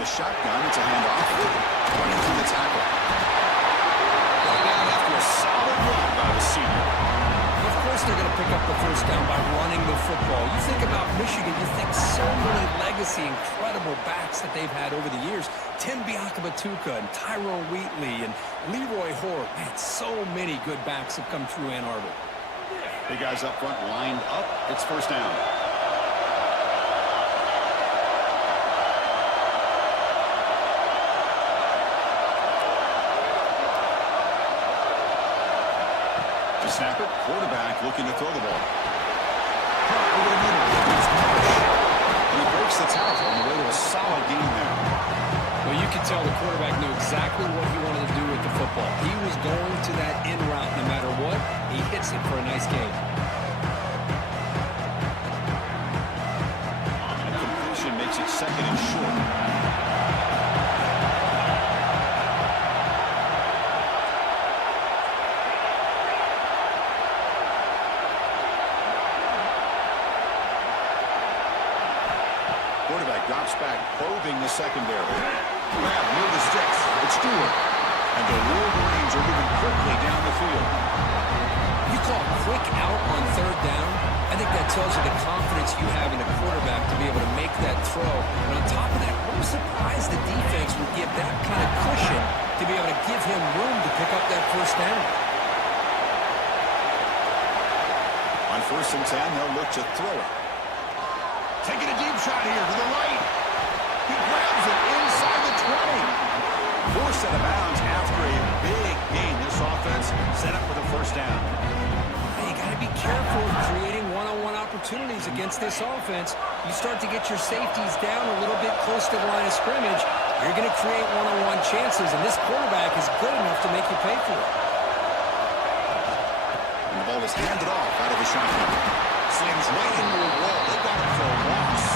the shotgun. It's a handoff. Running through the tackle. Going down after a solid run by the senior. Of course they're going to pick up the first down by running the football. You think about Michigan, you think so many legacy, incredible backs that they've had over the years. Tim Biakabatuka and Tyrone Wheatley and Leroy Hort. Man, so many good backs have come through Ann Arbor. Big guys up front lined up. It's first down. Snap it, quarterback looking to throw the ball. Over the middle, and he breaks the tackle on the way to a solid gain there. Well, you can tell the quarterback knew exactly what he wanted to do with the football. He was going to that in route no matter what. He hits it for a nice gain. And completion makes it second and short. Quarterback drops back, probing the secondary. Grab near the sticks. It's Stewart. And the Wolverines are moving quickly down the field. You call quick out on third down. I think that tells you the confidence you have in a quarterback to be able to make that throw. And on top of that, I'm surprised the defense would give that kind of cushion to be able to give him room to pick up that first down. On 1st and 10, they'll look to throw it. Taking a deep shot here to the right. He grabs it inside the 20. Forced out of bounds after a big gain. This offense set up for the first down. You got to be careful of creating one-on-one opportunities against this offense. You start to get your safeties down a little bit close to the line of scrimmage, you're going to create one-on-one chances, and this quarterback is good enough to make you pay for it. And the ball is handed off out of the shotgun. Slings right into a wall. They got it for a loss.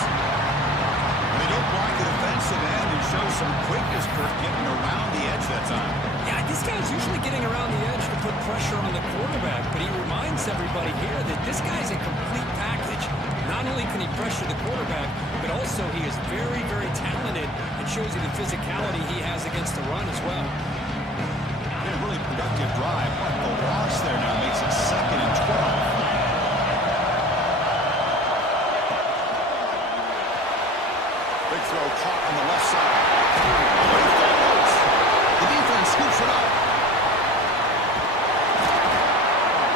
And they don't block the defensive end and show some quickness for getting around the edge that time. Yeah, this guy's usually getting around the edge to put pressure on the quarterback, but he reminds everybody here that this guy's a complete package. Not only can he pressure the quarterback, but also he is very, very talented and shows you the physicality he has against the run as well. A really productive drive. The loss there now makes it 2nd and 12. Big throw caught on the left side. The defense scoops it up.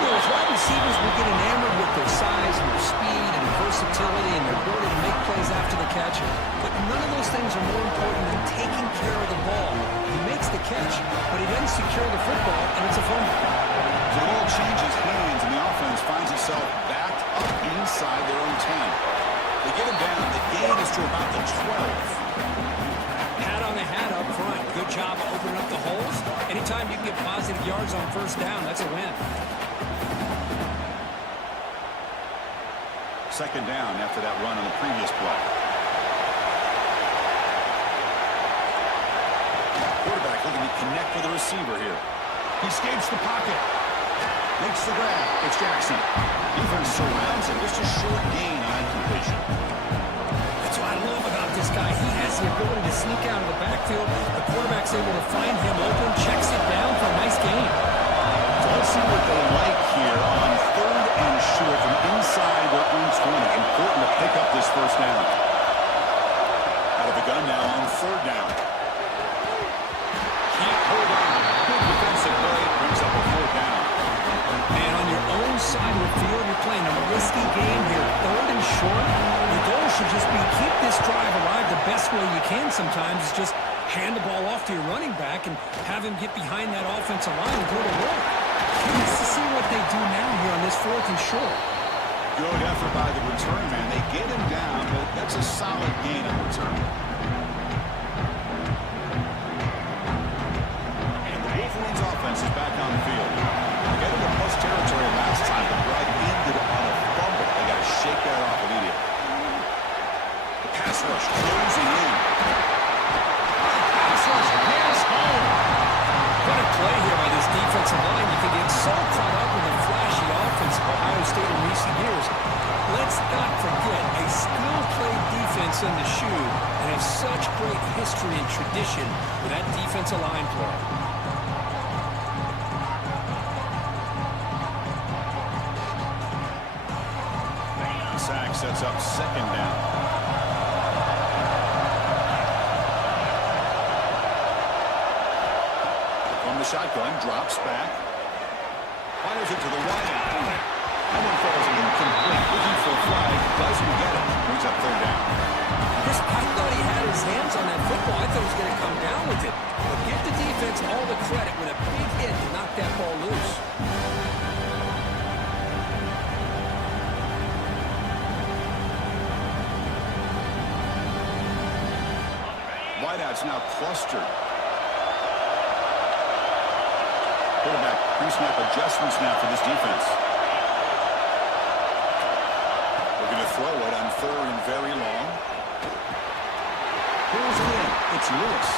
Those wide receivers will get enamored with their size and their speed and versatility and their ability to make plays after the catch. But none of those things are more important than taking care of the ball. He makes the catch, but he doesn't secure the football, and it's a fumble. So the ball changes hands, and the offense finds itself backed up inside their own 10. They get him down. The gain is to about the 12. Hat on the hat up front. Good job of opening up the holes. Anytime you can get positive yards on first down, that's a win. 2nd down after that run on the previous play. Quarterback looking to connect with the receiver here. He escapes the pocket. Makes the grab. It's Jackson. Defense surrounds him. Just a short gain on completion. That's what I love about this guy. He has the ability to sneak out of the backfield. The quarterback's able to find him open, checks it down for a nice gain. So let's see what they like here on 3rd and short from inside their own 20. Important to pick up this first down. Out of the gun now on 3rd down. Can't hold on. Good defensive play. Brings up a 4th down. And on your own side of the field, you're playing a risky game here. 3rd and short. Your goal should just be keep this drive alive the best way you can sometimes. Is just hand the ball off to your running back and have him get behind that offensive line and go to work. Curious to see what they do now here on this 4th and short. Good effort by the return man. They get him down, but that's a solid gain on return. And the Wolverines offense is back on the field. They got into plus territory last time, but right ended on a fumble. They got to shake that off immediately. The pass rush closing in. Pass rush pass home. What a play here by this defensive line. You can get so caught up in the flashy offense of Ohio State in recent years. Let's not forget, a skill-played defense experience in the shoe and have such great history and tradition with that defensive line play. The sack sets up second down. From the shotgun, drops back. Fires it to the right. That one falls incomplete. Looking for a flag. Doesn't get it. Brings up third down. I thought he had his hands on that football. I thought he was going to come down with it. But give the defense all the credit with a big hit to knock that ball loose. Wideout's now clustered. Quarterback pre-snap adjustments now for this defense. We're going to throw it on third and very long. Pulls it in. It's Lewis.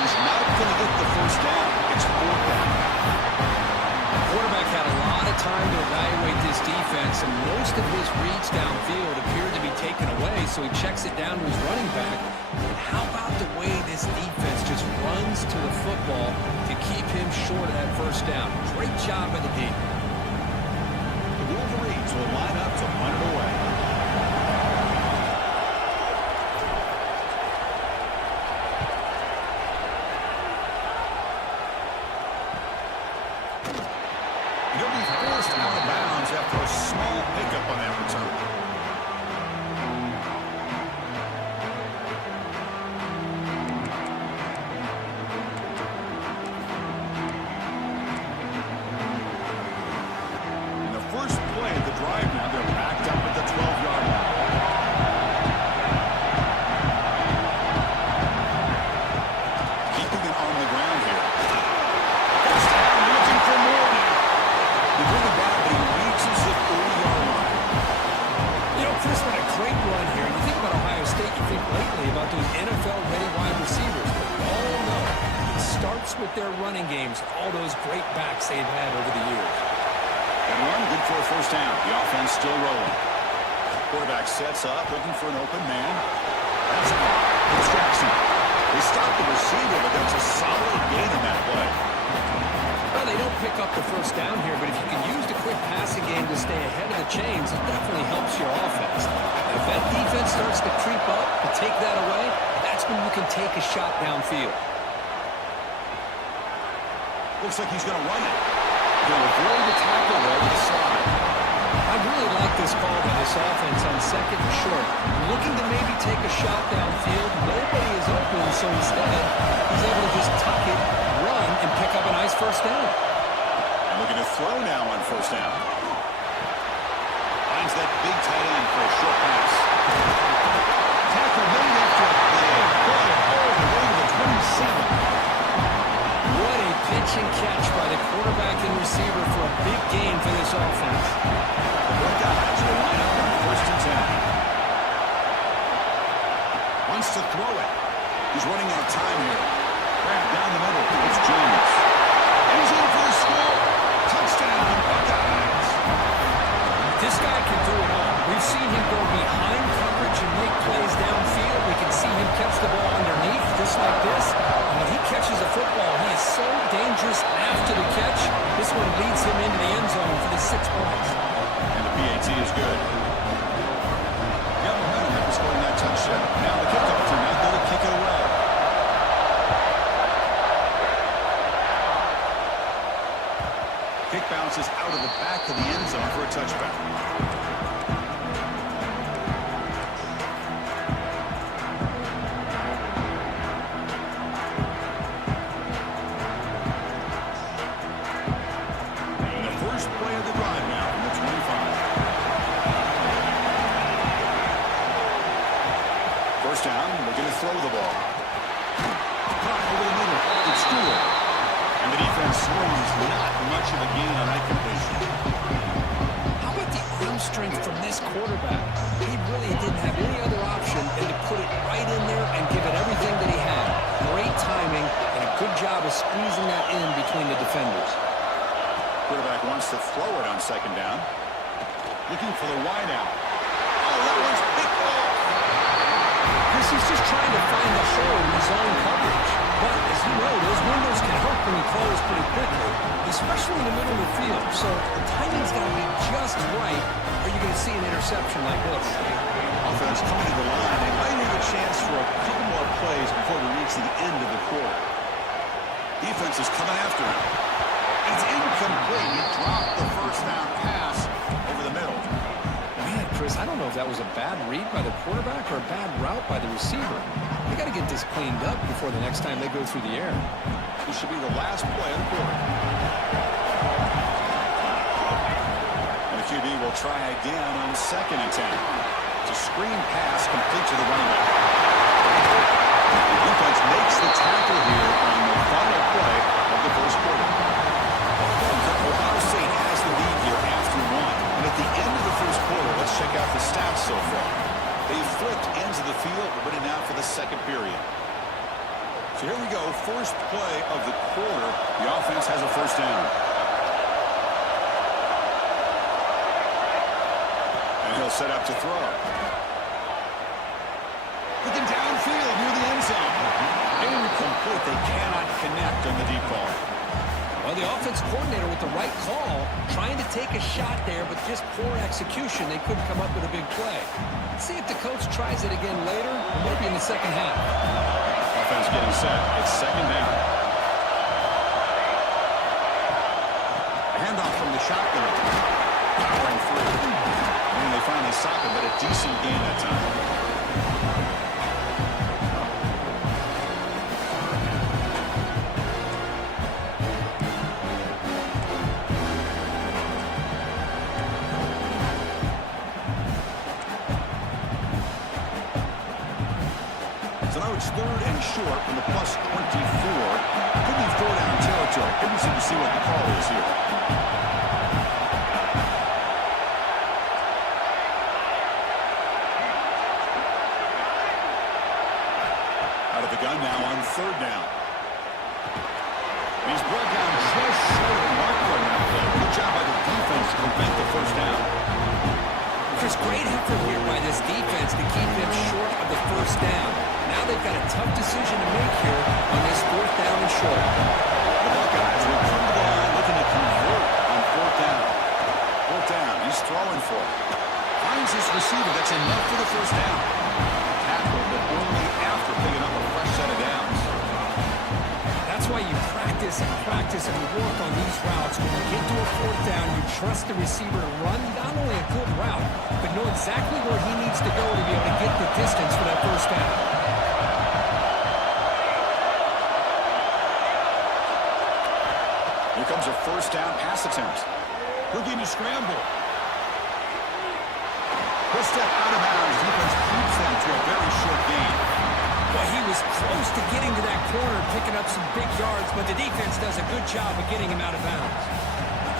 He's not going to get the first down. It's fourth down. The quarterback had a lot of time to evaluate this defense, and most of his reads downfield appeared to be taken away, so he checks it down to his running back. And how about the way this defense just runs to the football to keep him short of that first down? Great job by the D. The Wolverines will line up to punt it away. He'll be forced out of bounds after a small pickup on that return. In the first play of the drive now, they're backed up at the 12-yard line. Keeping it on the ground here. First down, looking for more now. They bring it back, but he reaches the 40-yard line. You know, Chris, what a great run here. You think about Ohio State, you think lately about those NFL-ready wide receivers. But oh no, it starts with their running games, all those great backs they've had over the years. And run, good for a first down. The offense still rolling. Quarterback sets up, looking for an open man. That's caught. It's Jackson. They stop the receiver, but that's a solid gain in that play. Well, they don't pick up the first down here, but if you can use the quick passing game to stay ahead of the chains, it definitely helps your offense. And if that defense starts to creep up and take that away, that's when you can take a shot downfield. Looks like he's going to run it. He'll avoid the tackle there with a slide. I really like this call by this offense on second and short. Looking to maybe take a shot downfield. Nobody is open, so instead, he's able to just tuck it, run, and pick up a nice first down. And looking to throw now on first down. Finds that big tight end for a short pass. Tackle made after a big play all the way to the 27. What a pitch and catch by the quarterback and receiver for a big gain for this offense. Buckeyes will line up on first and 10. Wants to throw it. He's running out of time here. Grab down the middle. It's James. He's in for the score. Touchdown, Buckeyes. This guy can do it all. We've seen him go behind coverage and make plays downfield. We can see him catch the ball underneath just like this. And when he catches a football, he is so dangerous after the catch. This one leads him into the end zone for the 6 points. And the PAT is good. Yeah, momentum after scoring that touchdown. Now the kickoff team out there to kick it away. Kick bounces out of the back of the end zone for a touchback. And the first play of the drive now from the 25. First down, we're going to throw the ball. Caught over the middle. It's Stewart. And the defense swings not much of a gain on that completion. How about the arm strength from this quarterback? He really didn't have any other option than to put it right in there and give it everything that he had. Great timing and a good job of squeezing that in between the defenders. Quarterback wants to throw it on second down. Looking for the wide out. Oh, that one's picked off. Chris, he's just trying to find the hole in his own coverage. But, as you know, those windows can help when you close pretty quickly, especially in the middle of the field. So the timing's got to be just right, or you're going to see an interception like this. Offense coming to the line. They might have a chance for a couple more plays before we reach the end of the quarter. Defense is coming after him. It's incomplete. He dropped the first down pass over the middle. Man, Chris, I don't know if that was a bad read by the quarterback or a bad route by the receiver. They got to get this cleaned up before the next time they go through the air. This should be the last play of the quarter. And the QB will try again on 2nd and 10. It's a screen pass complete to the running back. The defense makes the tackle here on the final play of the first quarter. Ohio State has the lead here after 1. And at the end of the first quarter, let's check out the stats so far. They flipped ends of the field, but ready now for the second period. So here we go, first play of the quarter. The offense has a first down. And he'll set up to throw. Looking downfield near the end zone. Incomplete. They cannot connect on the deep ball. Well, the offense coordinator with the right call, trying to take a shot there, but just poor execution. They couldn't come up with a big play. Let's see if the coach tries it again later, or maybe in the second half. Offense getting set. It's second down. Handoff from the shotgun. Powering through. And they finally stop him, but a decent gain that time. So now it's 3rd and short from the +24. Could be 4-down territory. Interesting to see what the call is here. Out of the gun now on 3rd down. He's brought down just short of the marker on that play. Good job by the defense to prevent the first down. Chris, great effort here by this defense to keep them short of the first down. Now they've got a tough decision to make here on this 4th down and short. The Buckeyes will come to the line looking to convert on 4th down. 4th down, he's throwing for it. Finds his receiver, that's enough for the first down. Tackle, but only after picking up a fresh set of downs. That's why you practice and work on these routes. When you get to a 4th down, you trust the receiver to run not only a good route, but know exactly where he needs to go to be able to get the distance for that first down. Here comes a first down pass attempt. Looking to scramble. He'll step out of bounds. Defense keeps them to a very short gain. Well, he was close to getting to that corner, picking up some big yards, but the defense does a good job of getting him out of bounds.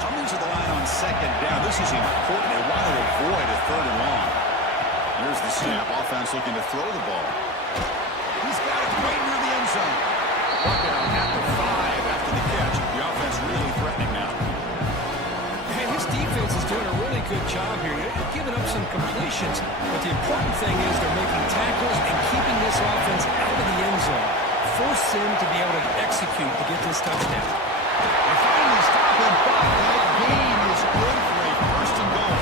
Coming to the line on 2nd down. This is important. They want to avoid a 3rd and long. Here's the snap. Offense looking to throw the ball. He's got it right near the end zone. Brought down at the 5 after the catch. The offense really threatening now. Hey, this defense is doing a really good job here. They're giving up some completions, but the important thing is they're making tackles and keeping this offense out of the end zone. Force him to be able to execute to get this touchdown. They finally stop him, but that gain is good for a 1st and goal.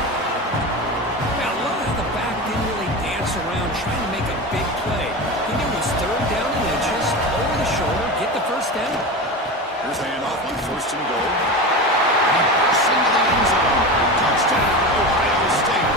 Now, I love how the back didn't really dance around trying to make a big play. He knew it was 3rd down and inches, over the shoulder, get the first down. Here's the handoff on 1st and goal. He bursts into the end zone. Touchdown, Ohio State.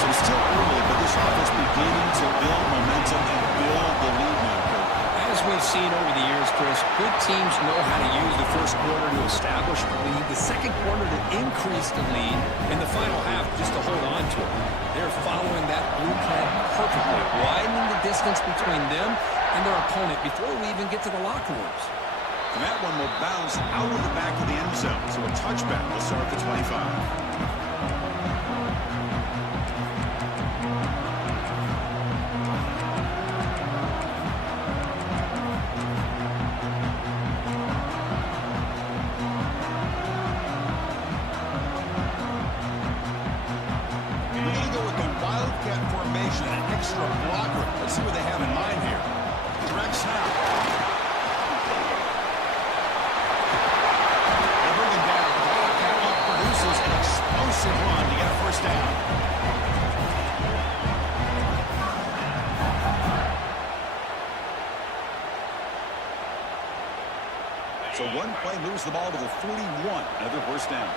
So it's still early, but this offense beginning to build momentum and build the lead now. As we've seen over the years, Chris, good teams know how to use the first quarter to establish the lead, the second quarter to increase the lead, and the final half just to hold on to it. They're following that blueprint perfectly, widening the distance between them and their opponent before we even get to the locker rooms. And that one will bounce out of the back of the end zone. So a touchback will start at the 25. We're going to go with the Wildcat formation, an extra blocker. Let's see So one play moves the ball to the 41. Another first down.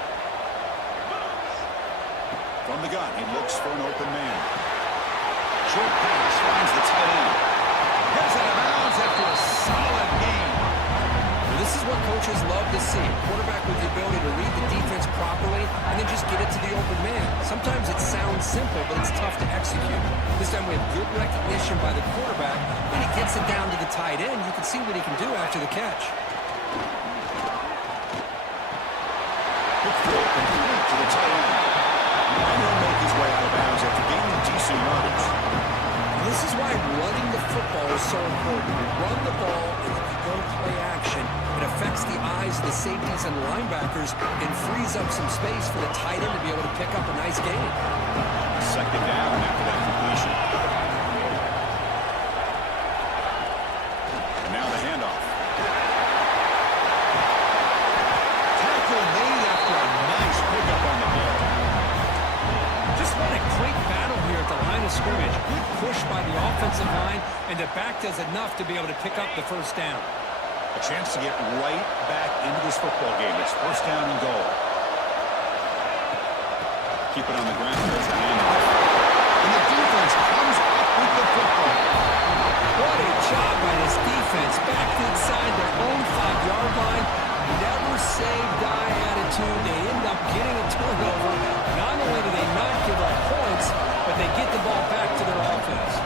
From the gun, he looks for an open man. Short pass finds the tight end. Gets out of bounds after a solid game. Well, this is what coaches love to see. A quarterback with the ability to read the defense properly and then just get it to the open man. Sometimes it sounds simple, but it's tough to execute. This time we have good recognition by the quarterback, and he gets it down to the tight end. You can see what he can do after the catch. Quick throw complete to the tight end. And he'll make his way out of bounds after gaining decent yardage. This is why running the football is so important. You run the ball and then you go play action. It affects the eyes of the safeties and linebackers and frees up some space for the tight end to be able to pick up a nice gain. Second down after that completion. And now the handoff. Tackle made after a nice pickup on the ball. Just what a great battle here at the line of scrimmage. Good push by the offensive line, and the back does enough to be able to pick up the first down. A chance to get right back into this football game. It's first down and goal. Keep it on the ground. There's the handoff. And the defense comes up with the football. What a job by this defense. Back inside their own 5-yard line. Never say die attitude. They end up getting a turnover. Not only do they not give up points, but they get the ball back to their offense.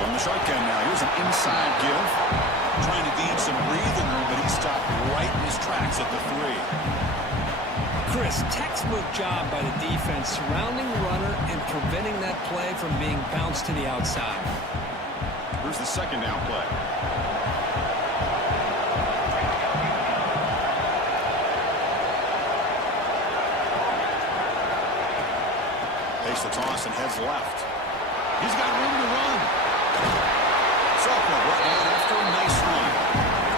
From the shotgun now, here's an inside give. Trying to gain some breathing room, but he stopped right in his tracks at the 3. Chris, textbook job by the defense, surrounding the runner and preventing that play from being bounced to the outside. Here's the second down play. Takes the toss and heads left. He's got room to run. Sophomore running after a nice run.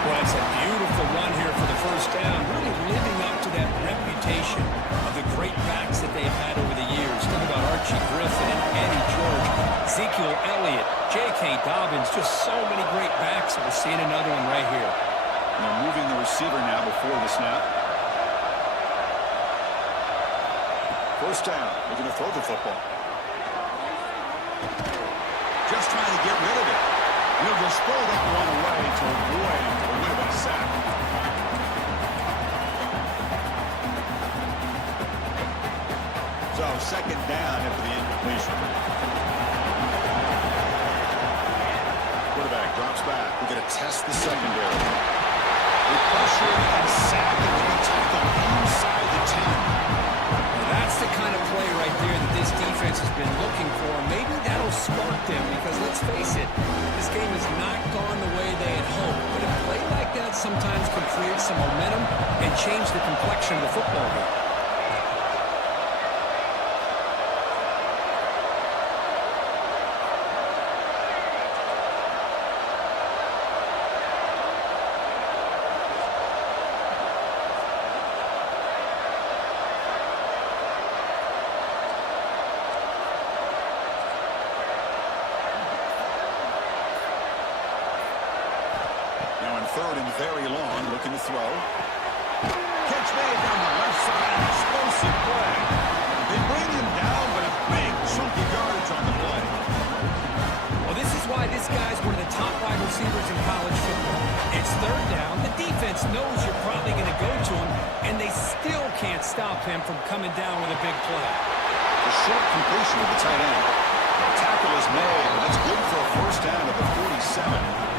Well, it's a beautiful run here for the first down, really living up to that reputation of the great backs that they've had over the years. Think about Archie Griffin and Eddie George, Ezekiel Elliott, J.K. Dobbins, just so many great backs. We're seeing another one right here. And they're moving the receiver now before the snap. First down, looking to throw the football. Just trying to get rid of it. He'll just throw that one away to avoid a bit of a sack. So second down after the incompletion. Quarterback drops back. We're going to test the secondary. With pressure and sack and to be tackled inside the 10. That's the kind of play right there that this defense has been looking for. Maybe that'll spark them because, let's face it, this game has not gone the way they had hoped. But a play like that sometimes can create some momentum and change the complexion of the football game. Third and very long, looking to throw. Catch made down the left side, explosive play. They bring him down, but a big chunk of yardage on the play. Well, this is why this guy's one of the top wide receivers in college football. It's third down. The defense knows you're probably going to go to him, and they still can't stop him from coming down with a big play. The short completion of the tight end. Tackle is made, but it's good for a first down at the 47.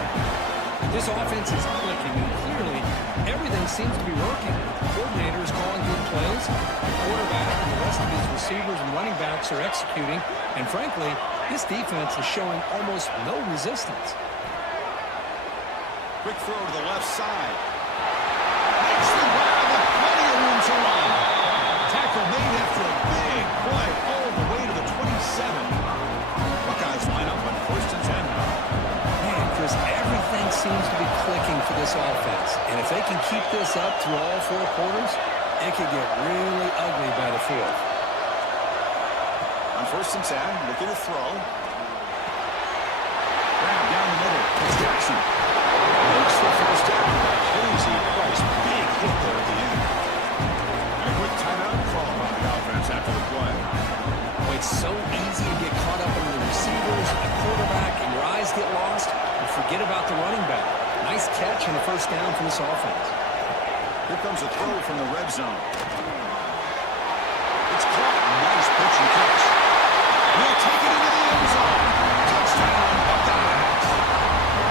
This offense is clicking, and clearly everything seems to be working. The coordinator is calling good plays. The quarterback and the rest of his receivers and running backs are executing. And frankly, this defense is showing almost no resistance. Quick throw to the left side. Makes the grab with plenty of room to run. Tackle made after a big play all the way to the 27. Buckeyes line up on first and 10 now. Man, Chris, everything seems to be clicking for this offense. And if they can keep this up through all 4 quarters, it could get really ugly by the 4th. On first and 10, looking to throw. Grab down the middle. It's Jackson. Makes the first down. Easy price. catch and a first down for this offense. Here comes a throw from the red zone. It's caught. Nice pitch and catch. He'll take it into the end zone. Touchdown, Buckeyes.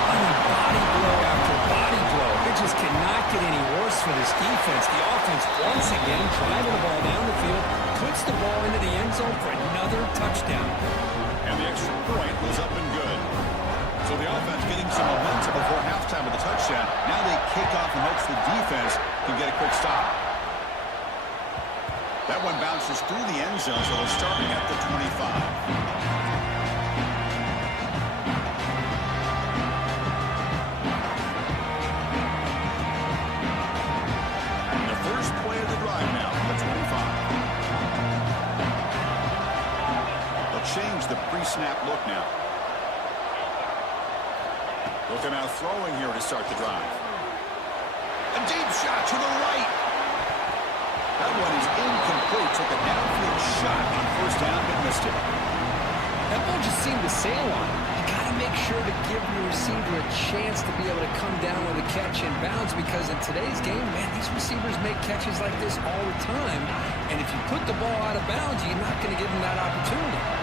I mean, body blow after body blow. It just cannot get any worse for this defense. The offense, once again, driving the ball down the field, puts the ball into the end zone for another touchdown. And the extra point was up and good. So the offense getting some momentum before halftime with the touchdown. Now they kick off in hopes the defense can get a quick stop. That one bounces through the end zone, so they're starting at the 25. Change the pre-snap look now. Looking out throwing here to start the drive. A deep shot to the right. That one is incomplete. Took a downfield shot on first down but missed it. That ball just seemed to sail on him. You got to make sure to give your receiver a chance to be able to come down with a catch and bounce, because in today's game, man, these receivers make catches like this all the time. And if you put the ball out of bounds, you're not going to give them that opportunity.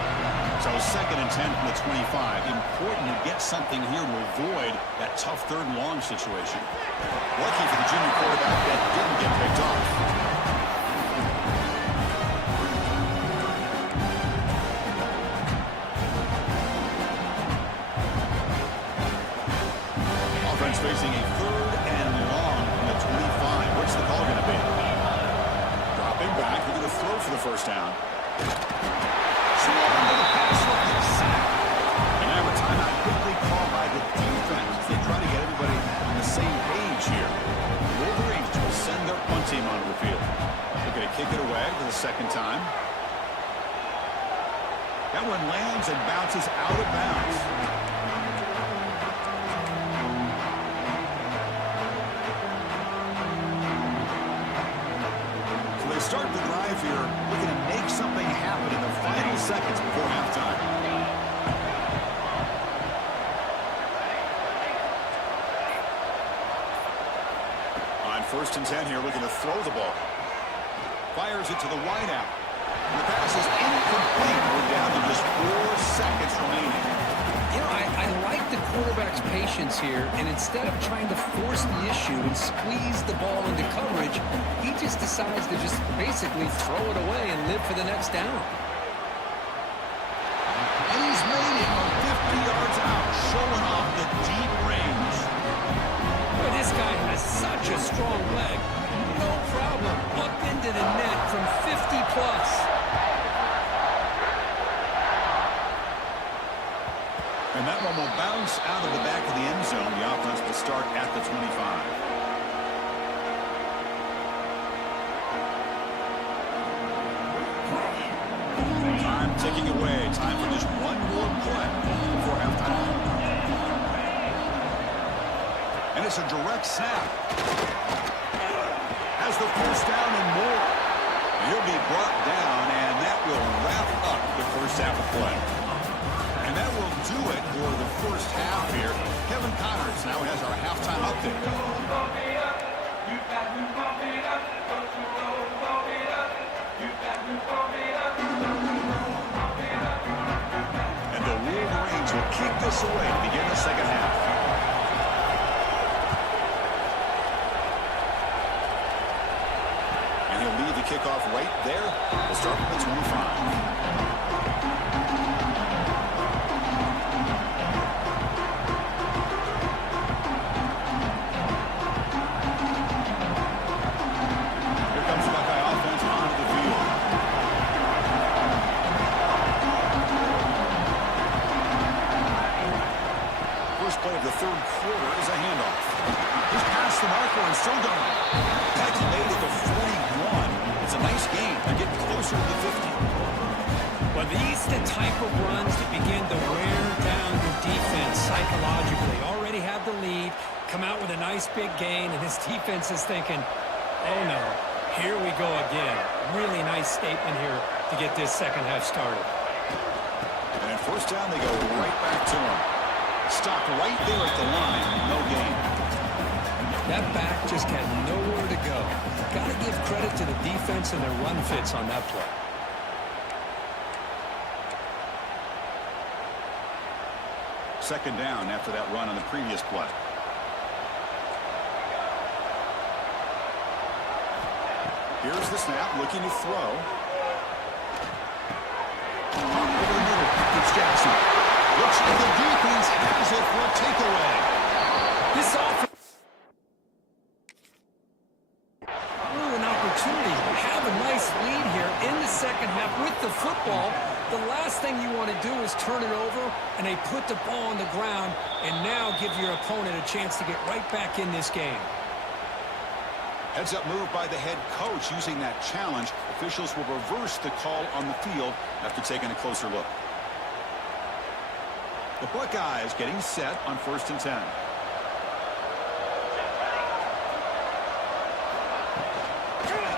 So 2nd and 10 from the 25. Important to get something here to avoid that tough 3rd and long situation. Lucky for the junior quarterback that didn't get picked off. Offense facing a 3rd and long from the 25. What's the call going to be? Dropping back. They're going to throw for the first down. And now a timeout quickly called by the defense as they try to get everybody on the same page here. Wolverines will send their punt team onto the field. They're going to kick it away for the 2nd time. That one lands and bounces out of bounds. So they start the drive here looking to make something happen in the final seconds before halftime. On 1st and 10 here, looking to throw the ball. Fires it to the wideout. And the pass is incomplete. We're down to just 4 seconds remaining. You know, I like the quarterback's patience here, and instead of trying to force the issue and squeeze the ball into coverage, he just decides to just basically throw it away and live for the next down. And he's made it from 50 yards out, showing off the deep range. Boy, this guy has such a strong leg. No problem. Up into the net from 50 plus. And that one will bounce out of the back of the end zone. The offense will start at the 25. Time ticking away. Time for just one more play before halftime. And it's a direct snap. Has the first down and more. He'll be brought down, and that will wrap up the first half of play. And that will do it for the first half here. Kevin Connors now has our halftime update. And the Wolverines will kick this away to begin the second half. And he'll lead the kickoff right there. We'll start with the 25. Play of the 3rd quarter is a handoff. He's past the marker and still going. That's made it to 41. It's a nice game. They're getting closer to the 50. Well, these the type of runs that begin to wear down your defense psychologically. Already have the lead, come out with a nice big gain, and his defense is thinking, oh no, here we go again. Really nice statement here to get this second half started. And at first down, they go right back to him. Stopped right there at the line. No gain. That back just had nowhere to go. Got to give credit to the defense and their run fits on that play. Second down after that run on the previous play. Here's the snap, looking to throw. Over the middle, it's Jackson. Looks like the defense has it for a takeaway. This offense. An opportunity to have a nice lead here in the second half with the football. The last thing you want to do is turn it over, and they put the ball on the ground and now give your opponent a chance to get right back in this game. Heads-up move by the head coach using that challenge. Officials will reverse the call on the field after taking a closer look. The Buckeyes getting set on 1st and 10.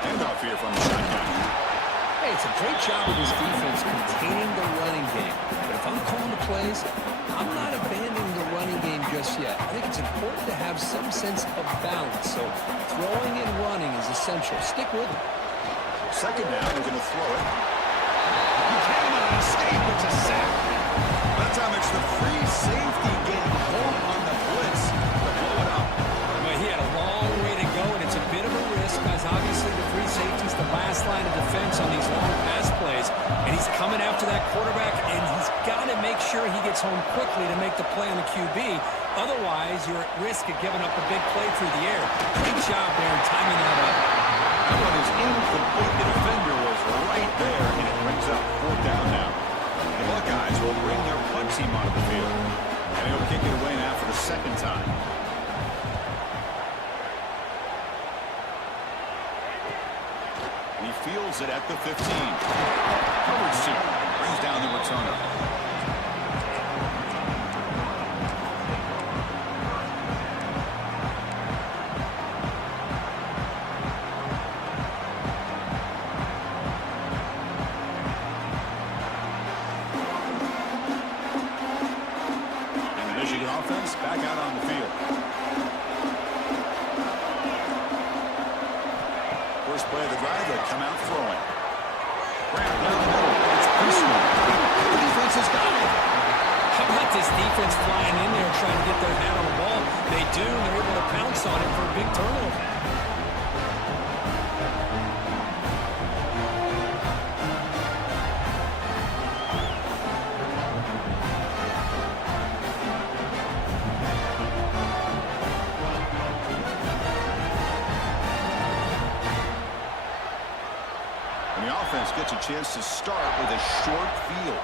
Handoff here from the shotgun. Hey, it's a great job of this defense containing the running game. But if I'm calling the plays, I'm not abandoning the running game just yet. I think it's important to have some sense of balance. So throwing and running is essential. Stick with it. Second down, they're going to throw it. You cannot escape. It's a sack. That time it's the free safety getting home on the blitz to blow it up. Well, he had a long way to go, and it's a bit of a risk because obviously the free safety is the last line of defense on these long pass plays. And he's coming after that quarterback, and he's got to make sure he gets home quickly to make the play on the QB. Otherwise, you're at risk of giving up a big play through the air. Great job there in timing that up. That one is incomplete. The defender was right there, and it brings up 4th down now. The Buckeyes will bring their punt team onto the field. And he'll kick it away now for the second time. And he fields it at the 15. Coverage team brings down the returner. Offense back out on the field. First play of the drive, they come out throwing. Grant down the middle. It's personal. The defense has got it. How about this defense flying in there trying to get their hand on the ball? They do, and they're able to pounce on it for a big turnover. And the offense gets a chance to start with a short field.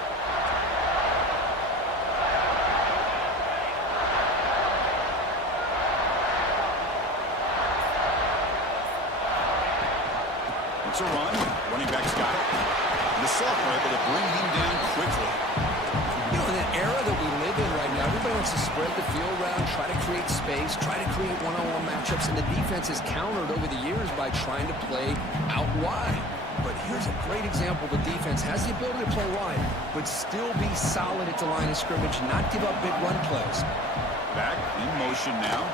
It's a run. Running back's got it. And the sophomore able to bring him down quickly. You know, in the era that we live in right now, everybody wants to spread the field around, try to create space, try to create one-on-one matchups, and the defense has countered over the years by trying to play out wide. But here's a great example. The defense has the ability to play wide, but still be solid at the line of scrimmage, not give up big run plays. Back in motion now.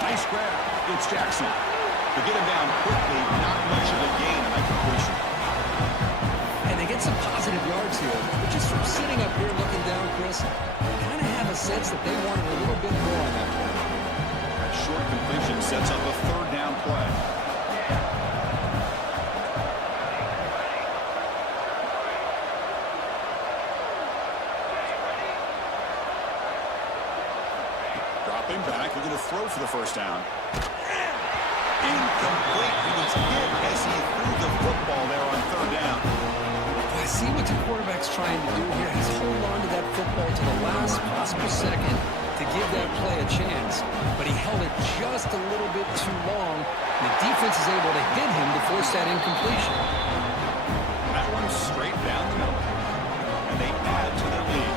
Nice grab. It's Jackson. To get him down quickly, not much of a gain in that completion. And they get some positive yards here, but just from sitting up here looking down, Chris, I kind of have a sense that they wanted a little bit more on that play. That short completion sets up a 3rd down play. Dropping back, we're going to throw for the 1st down. Incomplete. He was hit as he threw the football there on 3rd down. I see what the quarterback's trying to do here. He's holding on to that football to the last possible second to give that play a chance. But he held it just a little bit too long. And the defense is able to hit him to force that incompletion. That one straight down the middle. And they add to their lead.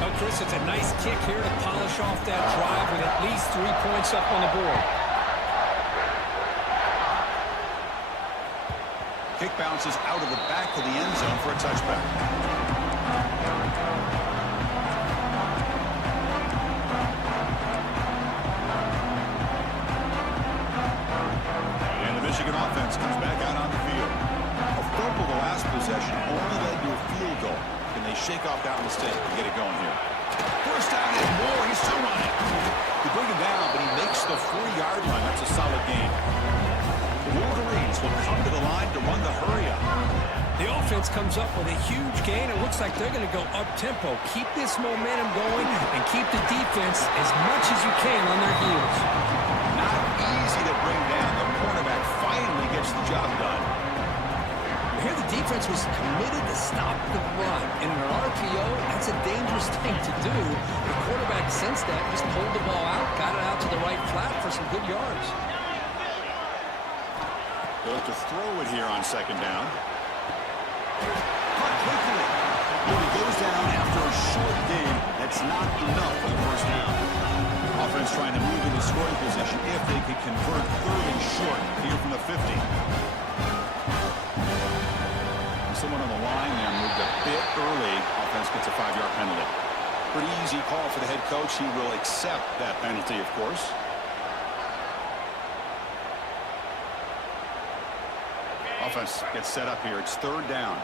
Well, Chris, it's a nice kick here to polish off that drive with at least 3 points up on the board. Kick bounces out of the back of the end zone for a touchback. shake off that mistake and get it going here. First down and more. He's still running. They bring him down, but he makes the 40-yard line. That's a solid game. The Wolverines will come to the line to run the hurry-up. The offense comes up with a huge gain. It looks like they're going to go up-tempo. Keep this momentum going and keep the defense as much as you can on their heels. Not easy to bring down. The cornerback finally gets the job done. Here the defense was committed to stop the run. In an RPO, that's a dangerous thing to do. The quarterback sensed that, just pulled the ball out, got it out to the right flat for some good yards. They'll have to throw it here on second down. Caught quickly. When he goes down after a short game, that's not enough for the first down. Offense trying to move into scoring position if they could convert third and short here from the 50. Someone on the line there moved a bit early. Offense gets a 5-yard penalty. Pretty easy call for the head coach. He will accept that penalty, of course. Offense gets set up here. It's third down.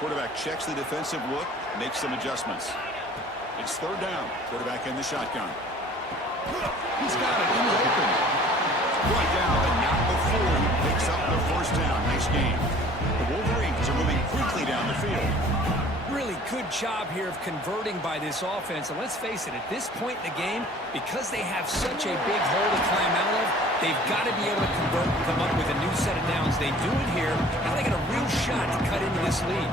Quarterback checks the defensive look, makes some adjustments. It's third down. Quarterback in the shotgun. He's got it in the open. Right down, but not before he picks up the first down. Nice game. The Wolverines are moving quickly down the field. Really good job here of converting by this offense. And let's face it, at this point in the game, because they have such a big hole to climb out of, they've got to be able to convert and come up with a new set of downs. They do it here. Now they got a real shot to cut into this lead.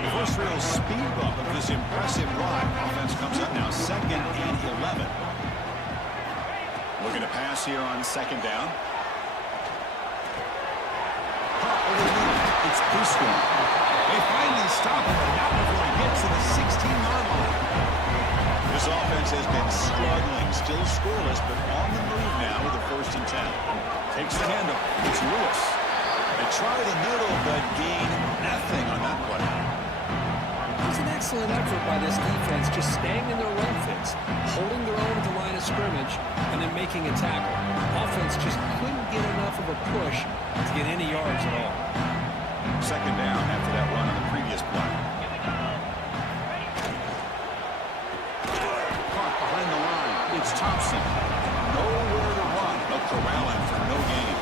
The first real speed bump of this impressive run. Offense comes up now, 2nd and 11. Looking to pass here on second down. It's Prescott. They finally stop him, but not before he gets to the 16-yard line. This offense has been struggling, still scoreless, but on the move now with a 1st and 10. Takes the handoff. It's Lewis. They try the middle, but gain nothing on that play. It was an excellent effort by this defense, just staying in their run fits, holding their own at the line of scrimmage, and then making a tackle. Offense just couldn't get enough of a push to get any yards at all. Second down after that run on the previous play. Caught behind the line. It's Thompson. Nowhere to run. They'll corral him for no gain.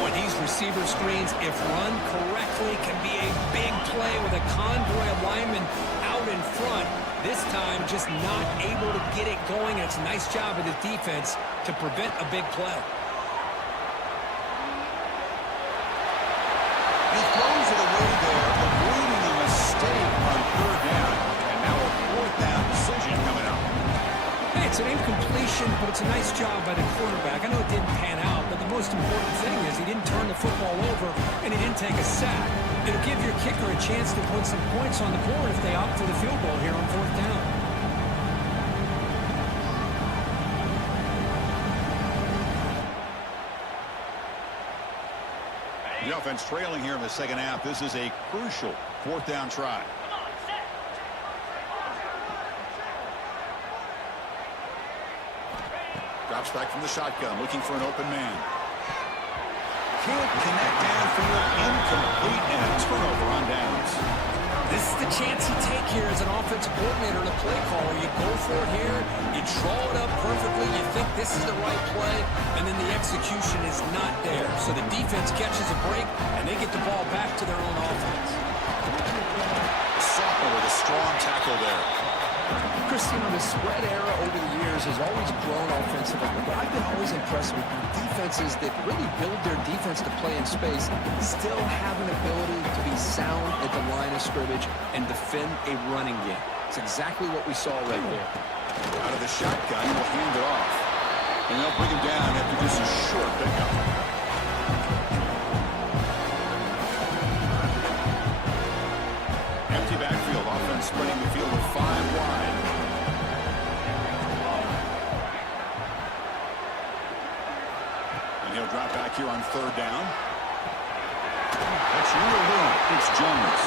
Boy, these receiver screens, if run correctly, can be a big play with a convoy of linemen out in front. This time, just not able to get it going. It's a nice job of the defense to prevent a big play. He throws it away there, avoiding a mistake on third down. And now a 4th down decision coming up. Hey, it's an incompletion, but it's a nice job by the quarterback. I know it didn't pan out, but the most important thing is he didn't turn the football over and he didn't take a sack. It'll give your kicker a chance to put some points on the board if they opt for the field goal here on 4th down. The offense trailing here in the second half. This is a crucial 4th down try. Drops back from the shotgun, looking for an open man. Can't connect downfield, incomplete, and a turnover on downs. This is the chance you take here as an offensive coordinator and a play caller. You go for it here, you draw it up perfectly, you think this is the right play, and then the execution is not there. So the defense catches a break, and they get the ball back to their own offense. Soccer with a strong tackle there. Christian, the spread era over the years has always grown offensively, but I've been always impressed with defenses that really build their defense to play in space, still have an ability to be sound at the line of scrimmage and defend a running game. It's exactly what we saw right there. Out of the shotgun, will hand it off. And they'll bring him down after just a short pickup. Empty backfield, offense spreading the field with 5 wide. And he'll drop back here on 3rd down. That's real room. It's Jones.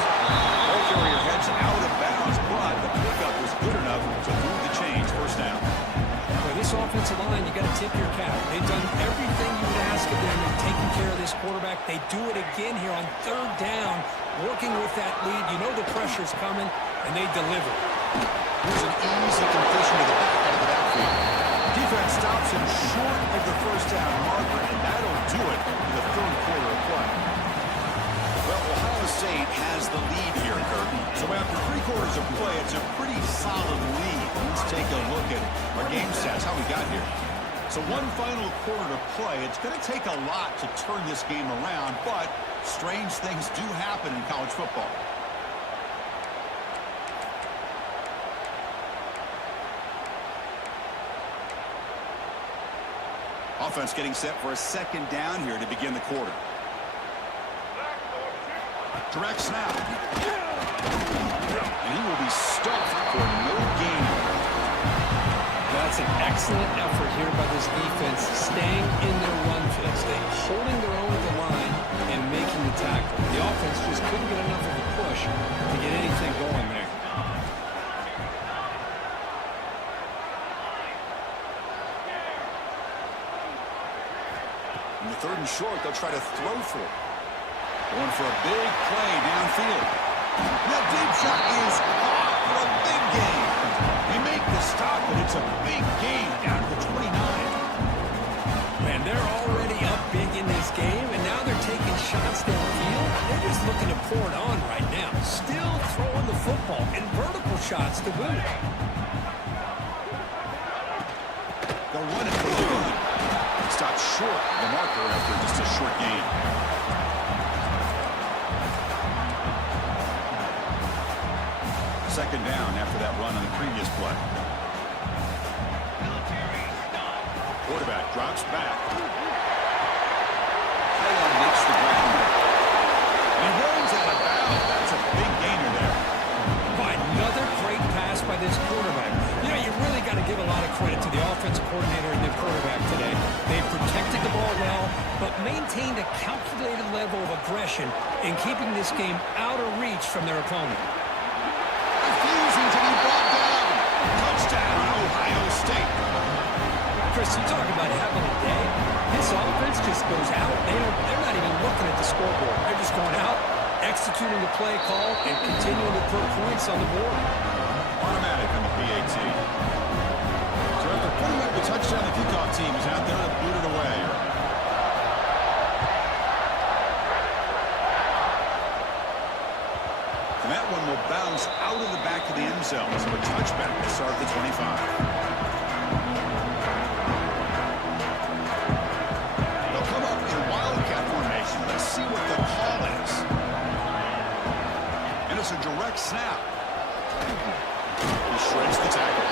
Ball carrier heads out of bounds, but the pickup was good enough to move the chains. 1st down. Well, this offense offensive line, you got to tip your cap. They've done everything you would ask of them in taking care of this quarterback. They do it again here on third down, working with that lead. You know the pressure's coming, and they deliver. Here's an easy completion to the back end of the backfield. Defense stops him short of the first down marker, and that'll do it in the third quarter of play. Well, Ohio State has the lead here, Curtin. So after 3 quarters of play, it's a pretty solid lead. Let's take a look at our game stats, how we got here. So one final quarter to play. It's going to take a lot to turn this game around, but strange things do happen in college football. Offense getting set for a second down here to begin the quarter. Direct snap. And he will be stuffed for no gain. That's an excellent effort here by this defense, staying in their run fits. They holding their own at the line and making the tackle. The offense just couldn't get enough of a push to get anything going there. In the third and short, they'll try to throw for it. Going for a big play downfield. That deep shot is caught for a big gain. They make the stop, but it's a big gain down to the 29. Man, they're already up big in this game, and now they're taking shots downfield. They're just looking to pour it on right now. Still throwing the football, and vertical shots to boot. They'll run it for the good. Stopped short of the marker after just a short gain. Second down after that run on the previous play. Quarterback drops back. Taylor makes the ground. And he rolls out of bounds. That's a big gainer there. By another great pass by this quarterback. You know, you really got to give a lot of credit to the offensive coordinator and the quarterback today. They protected the ball well, but maintained a calculated level of aggression in keeping this game out of reach from their opponent. Refusing to be brought down. Touchdown, Ohio State. Chris, you talk about having a day. This offense just goes out. They're not even looking at the scoreboard. They're just going out, executing the play call, and continuing to put points on the board. Automatic on the PAT. So after putting up the touchdown, the kickoff team is out there to boot it away. And that one will bounce out of the back of the end zone for a touchback to start the 25. They'll come up in wildcat formation. Let's see what the call is. And it's a direct snap. He shreds the tackle.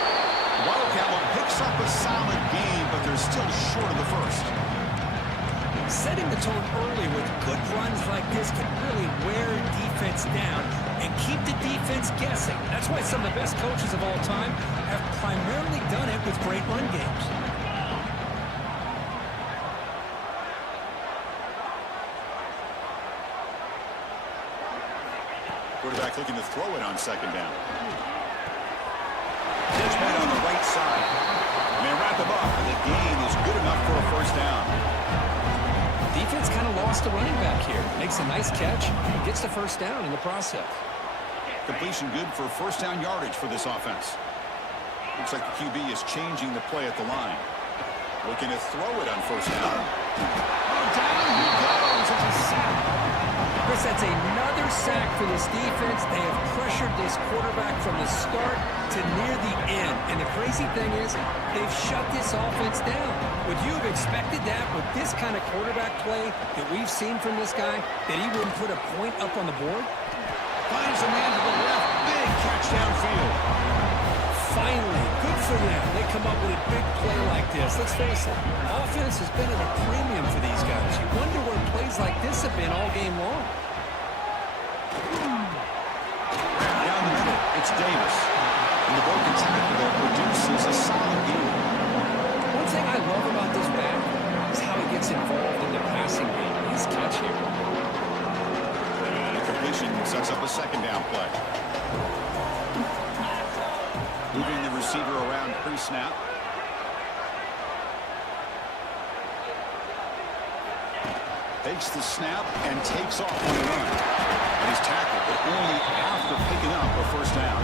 Wildcat one picks up a solid gain, but they're still short of the first. Setting the tone early with good runs like this can really wear defense down and keep the defense guessing. That's why some of the best coaches of all time have primarily done it with great run games. Quarterback looking to throw it on second down. This man on the right side. And they wrap him up, and the gain is good enough for a first down. Defense kind of lost a running back here. Makes a nice catch and gets the first down in the process. Completion good for first down yardage for this offense. Looks like the QB is changing the play at the line. Looking to throw it on first down. Oh, down he goes. It's a sack. Chris, that's another sack for this defense. They have pressured this quarterback from the start to near the end. And the crazy thing is, they've shut this offense down. Would you have expected that with this kind of quarterback play that we've seen from this guy, that he wouldn't put a point up on the board? Finds a man to the left. Big catch downfield. Finally, good for them. They come up with a big play like this. Let's face it, offense has been at a premium for these guys. You wonder where plays like this have been all game long. Down the middle, it's Davis. And the broken tackle that produces a solid gain. One thing I love about this back is how he gets involved in the passing game. His catch here. The completion sets up a second down play. Moving the receiver around pre-snap. Takes the snap and takes off on the run. And he's tackled, but only after picking up a first down.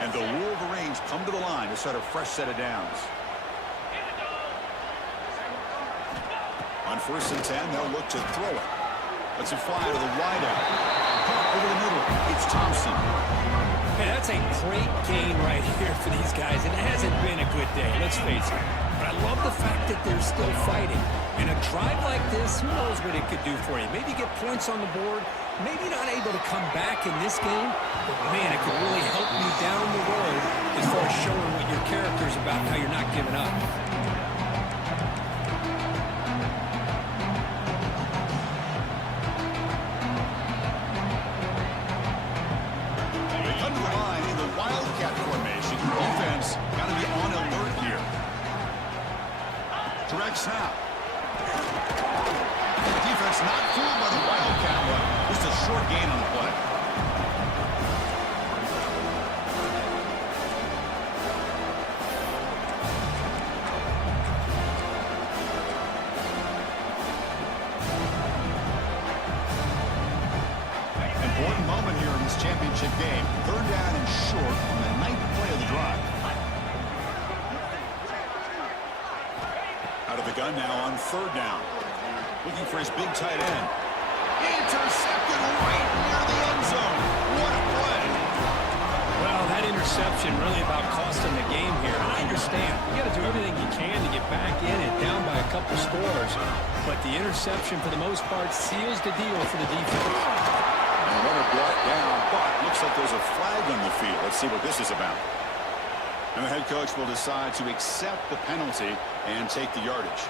And the Wolverines come to the line to start a fresh set of downs. On 1st and 10, they'll look to throw it. Let's it fly to the wideout. Caught over the middle. It's Thompson. Hey, that's a great gain right here for these guys. It hasn't been a good day, let's face it. But I love the fact that they're still fighting. And a drive like this, who knows what it could do for you. Maybe get points on the board. Maybe not able to come back in this game. But, man, it could really help you down the road as far as showing what your character's about and how you're not giving up. Direct snap. Defense not fooled by the Wildcat run. Just a short gain on the play. Important moment here in this championship game. 3rd down and short on the 9th play of the drive. Out of the gun now on 3rd down. Looking for his big tight end. Intercepted right near the end zone. What a play. Well, that interception really about costing the game here. I understand. You got to do everything you can to get back in and down by a couple scores. But the interception, for the most part, seals the deal for the defense. And runner brought down, but looks like there's a flag on the field. Let's see what this is about. And the head coach will decide to accept the penalty and take the yardage.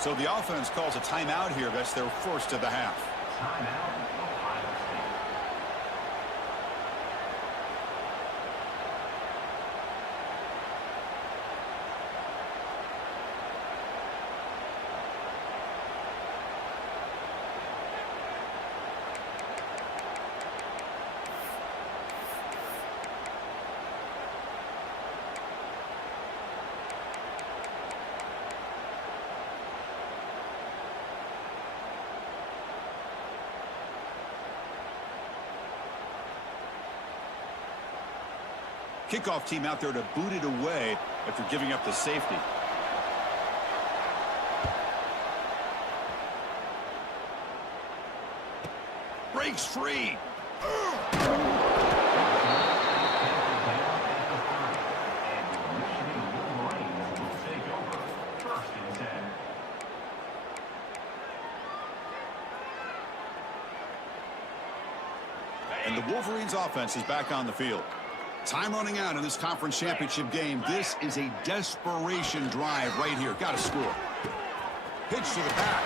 So the offense calls a timeout here. That's their first of the half. Timeout. Kickoff team out there to boot it away after giving up the safety. Breaks free. And the Wolverines offense is back on the field. Time running out in this conference championship game. This is a desperation drive right here. Got to score. Pitch to the back.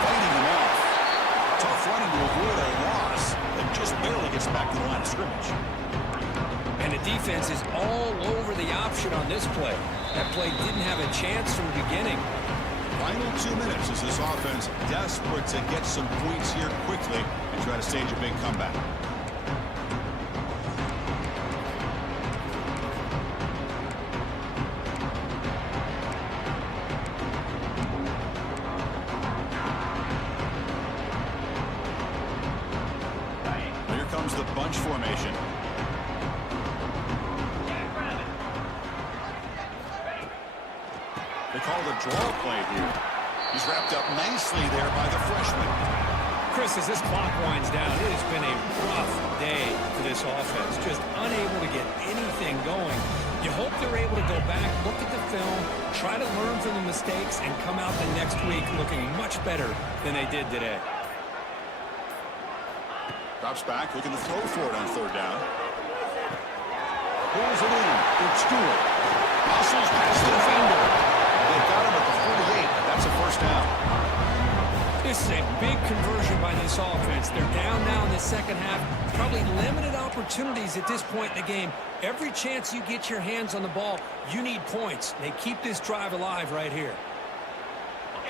Fighting him off. Tough running to avoid a loss and just barely gets back to the line of scrimmage. And the defense is all over the option on this play. That play didn't have a chance from the beginning. Final 2 minutes as this offense desperate to get some points here quickly and try to stage a big comeback. The bunch formation. They call it a draw play here. He's wrapped up nicely there by the freshman. Chris, as this clock winds down, it has been a rough day for this offense. Just unable to get anything going. You hope they're able to go back, look at the film, try to learn from the mistakes, and come out the next week looking much better than they did today. Drops back, looking to throw for it on 3rd down. Pulls it in. It's Stewart. Muscles past the defender. They've got him at the 48. That's a first down. This is a big conversion by this offense. They're down now in the second half. Probably limited opportunities at this point in the game. Every chance you get your hands on the ball, you need points. They keep this drive alive right here.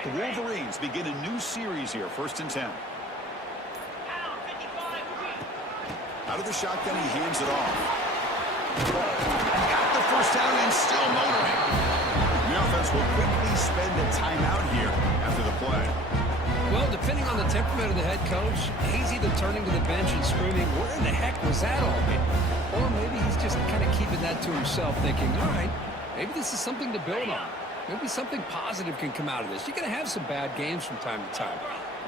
The Wolverines begin a new series here, 1st and 10. Out of the shotgun, he hands it off. Got the first down and still motoring. The offense will quickly spend a timeout here after the play. Well, depending on the temperament of the head coach, he's either turning to the bench and screaming, where in the heck was that all been? Or maybe he's just kind of keeping that to himself, thinking, all right, maybe this is something to build on. Maybe something positive can come out of this. You're going to have some bad games from time to time.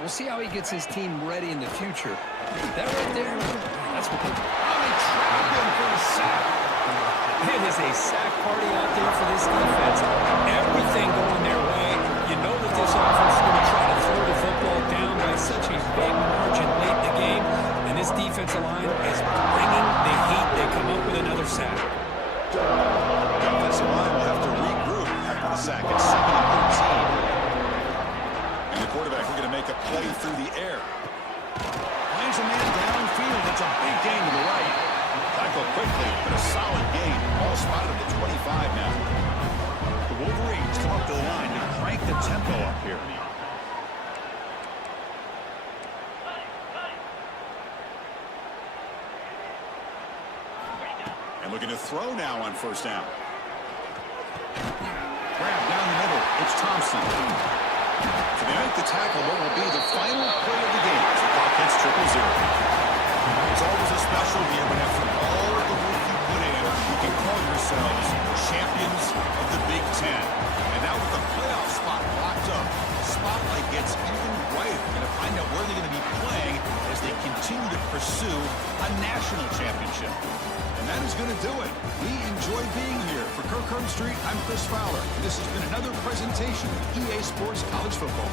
We'll see how he gets his team ready in the future. That right there, that's what they do. Oh, they trap him for a sack. It is a sack party out there for this defense. Everything going their way. You know that this offense is going to try to throw the football down by such a big margin late in the game. And this defensive line is bringing the heat. They come up with another sack. The offensive line will have to regroup after the sack. It's 2nd and 13. And the quarterback looking to make a play through the air. Finds a man downfield. It's a big gain to the right. Tackle quickly, but a solid gain. All spotted at the 25 now. The Wolverines come up to the line to crank the tempo up here. And looking to throw now on 1st down. Grab down the middle. It's Thompson. So they make the tackle, what will be the final play of the game as the clock hits 0-0. It's always a special year when after all of the work you put in, you can call yourselves champions of the Big Ten. And now with the playoff spot locked up, the spotlight gets even brighter. We're going to find out where they're going to be playing as they continue to pursue a national championship. And that is going to do it. We enjoy being here. For Kirk Street, I'm Chris Fowler. This has been another presentation of EA Sports College Football.